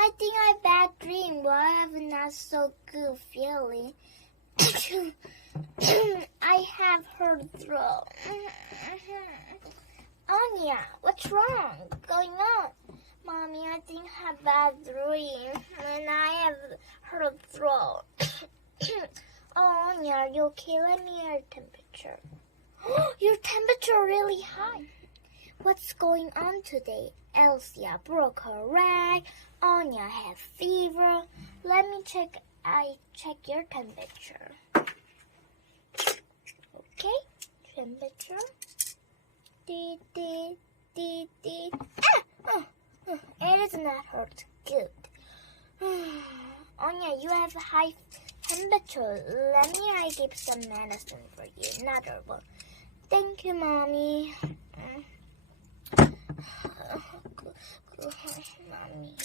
I think I bad dream, but I have not so good feeling. I have her throat. Annia, what's wrong? Going on? Mommy, I think I have bad dream, and I have her throat. Oh, Annia, are you okay? Let me hear your temperature. Your temperature really high. What's going on today? Elsia broke her leg. Annia has fever. Let me check. I check your temperature. Okay, temperature. It is not hurt. Good. Annia, you have high temperature. Let me give some medicine for you. Another one. Thank you, Mommy. Mommy.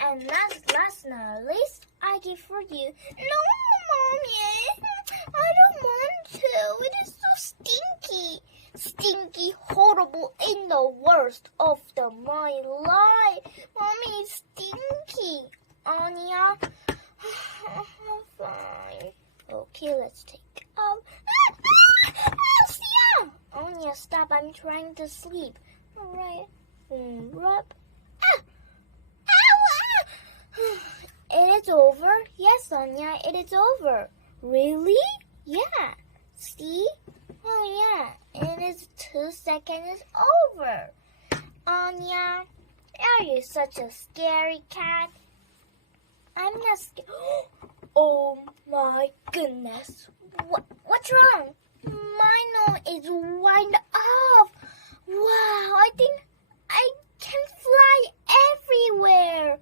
And last but not least, I give for you. No, Mommy. I don't want to. It is so stinky. Stinky, horrible, in the worst of my life. Mommy, it's stinky. Annia. Fine. Okay, let's take out. Elsia! Annia, stop. I'm trying to sleep. All right. Rub. It is over? Yes, Annia, it is over. Really? Yeah. See? Oh, yeah. It is 2 seconds over. Annia, are you such a scary cat? I'm not scared. Oh, my goodness. What's wrong? My nose is wind off. Wow, I think I can fly everywhere.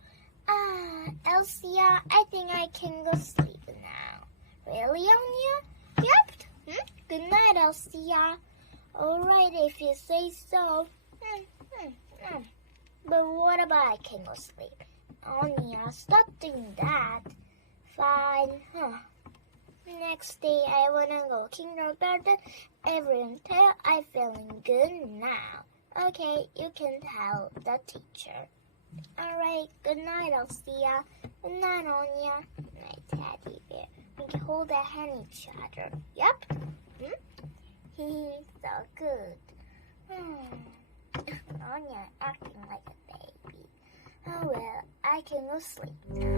Elsia, I think I can go sleep now. Really, Annia? Yep. Good night, Elsia. All right, if you say so. But what about I can go sleep? Annia, stop doing that. Fine. Next day, I wanna go kindergarten. Everyone tell I'm feeling good now. Okay, you can tell the teacher. Alright, good night, Elsia. Good night, Annia. Good night, Teddy Bear. We can hold our hand each other. Yep. So good. Annia acting like a baby. Oh well, I can go sleep now.